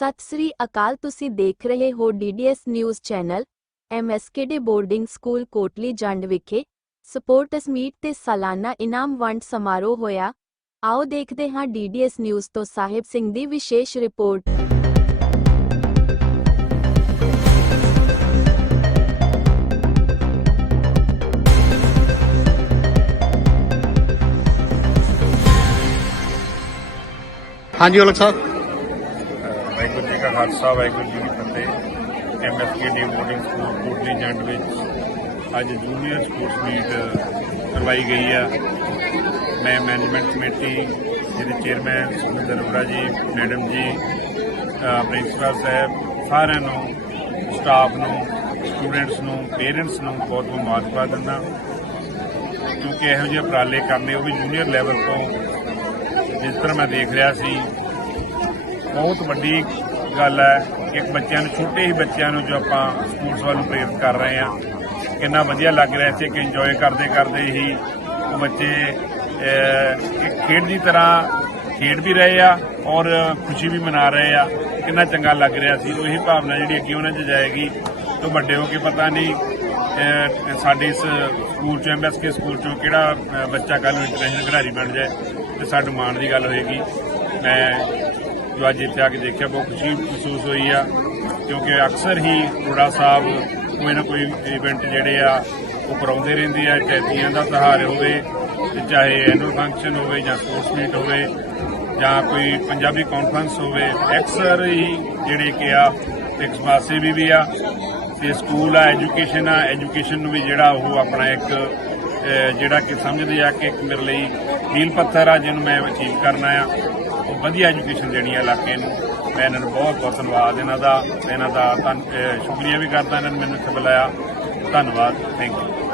ਸਤਿ ਸ੍ਰੀ ਅਕਾਲ, ਤੁਸੀਂ ਦੇਖ ਰਹੇ ਹੋ DDS news channel MSKD boarding school Kotli Jand ਵਿਖੇ। ਸਪੋਰਟਸ ਮੀਟ ਤੇ ਸਾਲਾਨਾ ਇਨਾਮ ਵੰਡ ਸਮਾਰੋਹ ਹੋਇਆ। ਆਓ ਦੇਖਦੇ ਹਾਂ ਡੀਡੀਐਸ ਨਿਊਜ਼ ਤੋਂ ਸਾਹਿਬ ਸਿੰਘ ਦੀ ਵਿਸ਼ੇਸ਼ ਰਿਪੋਰਟ। ਹਾਂਜੀ, ਔਲਖ ਸਾਹਿਬ। ਵਾਹਿਗੁਰੂ ਜੀ ਕਾ ਖਾਲਸਾ, ਵਾਹਿਗੁਰੂ ਜੀ ਕੀ ਫਤਿਹ। MSK D boarding school Kotli Jand ਵਿੱਚ ਅੱਜ ਜੂਨੀਅਰ ਸਪੋਰਟਸ ਮੀਟ ਕਰਵਾਈ ਗਈ ਆ। ਮੈਂ ਮੈਨੇਜਮੈਂਟ ਕਮੇਟੀ ਜਿਹਦੇ ਚੇਅਰਮੈਨ ਸੁਖਿੰਦਰ ਅਰੋੜਾ ਜੀ ਮੈਡਮ ਜੀ ਪ੍ਰਿੰਸੀਪਲ ਸਾਹਿਬ, ਸਾਰਿਆਂ ਨੂੰ ਸਟਾਫ ਨੂੰ ਸਟੂਡੈਂਟਸ ਨੂੰ ਪੇਰੈਂਟਸ ਨੂੰ ਬਹੁਤ ਬਹੁਤ ਮੁਬਾਰਕਬਾਦ ਦਿੰਦਾ। ਕਿਉਂਕਿ ਇਹੋ ਜਿਹੇ ਉਪਰਾਲੇ ਕਰਨੇ ਉਹ ਵੀ ਜੂਨੀਅਰ ਲੈਵਲ ਤੋਂ, ਜਿਸ ਤਰ੍ਹਾਂ ਮੈਂ ਦੇਖ ਰਿਹਾ ਸੀ ਬਹੁਤ ਵੱਡੀ ਗੱਲ ਹੈ ਇੱਕ ਬੱਚਿਆਂ ਨੂੰ, ਛੋਟੇ ਹੀ ਬੱਚਿਆਂ ਨੂੰ ਜੋ ਆਪਾਂ ਸਪੋਰਟਸ ਵੱਲ ਨੂੰ ਪ੍ਰੇਰਿਤ ਕਰ ਰਹੇ ਹਾਂ, ਕਿੰਨਾ ਵਧੀਆ ਲੱਗ ਰਿਹਾ ਸੀ ਕਿ ਇੰਜੋਏ ਕਰਦੇ ਕਰਦੇ ਹੀ ਉਹ ਬੱਚੇ ਇੱਕ ਖੇਡ ਦੀ ਤਰ੍ਹਾਂ ਖੇਡ ਵੀ ਰਹੇ ਆ ਔਰ ਖੁਸ਼ੀ ਵੀ ਮਨਾ ਰਹੇ ਆ। ਕਿੰਨਾ ਚੰਗਾ ਲੱਗ ਰਿਹਾ ਸੀ। ਉਹੀ ਭਾਵਨਾ ਜਿਹੜੀ ਅੱਗੇ ਉਹਨਾਂ 'ਚ ਜਾਏਗੀ ਤੋਂ ਵੱਡੇ ਹੋ ਕੇ ਪਤਾ ਨਹੀਂ ਸਾਡੇ ਇਸ ਸਕੂਲ ਚੋਂ ਐਮਐਸਕੇ ਸਕੂਲ ਚੋਂ ਕਿਹੜਾ ਬੱਚਾ ਕੱਲ ਨੂੰ ਇੰਟਰਨੈਸ਼ਨਲ ਖਿਡਾਰੀ ਬਣ ਜਾਏ ਤੇ ਸਾਡੇ ਮਾਣ ਦੀ ਗੱਲ ਹੋਏਗੀ। ਮੈਂ ਜੋ ਅੱਜ ਇੱਥੇ ਆ ਕੇ ਦੇਖਿਆ, ਬਹੁਤ ਖੁਸ਼ੀ ਮਹਿਸੂਸ ਹੋਈ ਆ। ਕਿਉਂਕਿ ਅਕਸਰ ਹੀ ਰੋੜਾ ਸਾਹਿਬ ਕੋਈ ਨਾ ਕੋਈ ਇਵੈਂਟ ਜਿਹੜੇ ਆ, ਉਹ ਕਰਾਉਂਦੇ ਰਹਿੰਦੇ ਆ, ਚਾਹੇ ਦਾ ਤਿਉਹਾਰ ਹੋਵੇ, ਤੇ ਚਾਹੇ ਐਨੂਅਲ ਫੰਕਸ਼ਨ ਹੋਵੇ ਜਾਂ ਸਪੋਰਟਸ ਮੀਟ ਹੋਵੇ, ਜਾਂ ਕੋਈ ਪੰਜਾਬੀ ਕਾਨਫਰੰਸ ਹੋਵੇ, ਅਕਸਰ ਹੀ ਜਿਹੜੇ ਕਿ ਆ, ਇੱਕ ਪਾਸੇ ਵੀ ਵੀ ਆ, ਤੇ ਸਕੂਲ ਆ ਐਜੂਕੇਸ਼ਨ ਆ ਐਜੂਕੇਸ਼ਨ ਨੂੰ ਵੀ ਜਿਹੜਾ ਉਹ ਆਪਣਾ ਇੱਕ ਜਿਹੜਾ ਕਿ ਸਮਝਦੇ ਆ ਕਿ ਇੱਕ ਮੇਰੇ ਲਈ ਮੀਲ ਪੱਥਰ ਆ, ਜਿਹਨੂੰ ਮੈਂ ਅਚੀਵ ਕਰਨਾ ਆ। ਉਹ ਵਧੀਆ ਐਜੂਕੇਸ਼ਨ ਦੇਣੀ ਹੈ ਇਲਾਕੇ ਨੂੰ। ਮੈਂ ਇਹਨਾਂ ਨੂੰ ਬਹੁਤ ਬਹੁਤ ਧੰਨਵਾਦ। ਇਹਨਾਂ ਦਾ ਇਹਨਾਂ ਦਾ ਧੰਨ- ਸ਼ੁਕਰੀਆ ਵੀ ਕਰਦਾ ਇਹਨਾਂ ਨੇ ਮੈਨੂੰ ਇੱਥੇ ਬੁਲਾਇਆ। ਧੰਨਵਾਦ। Thank you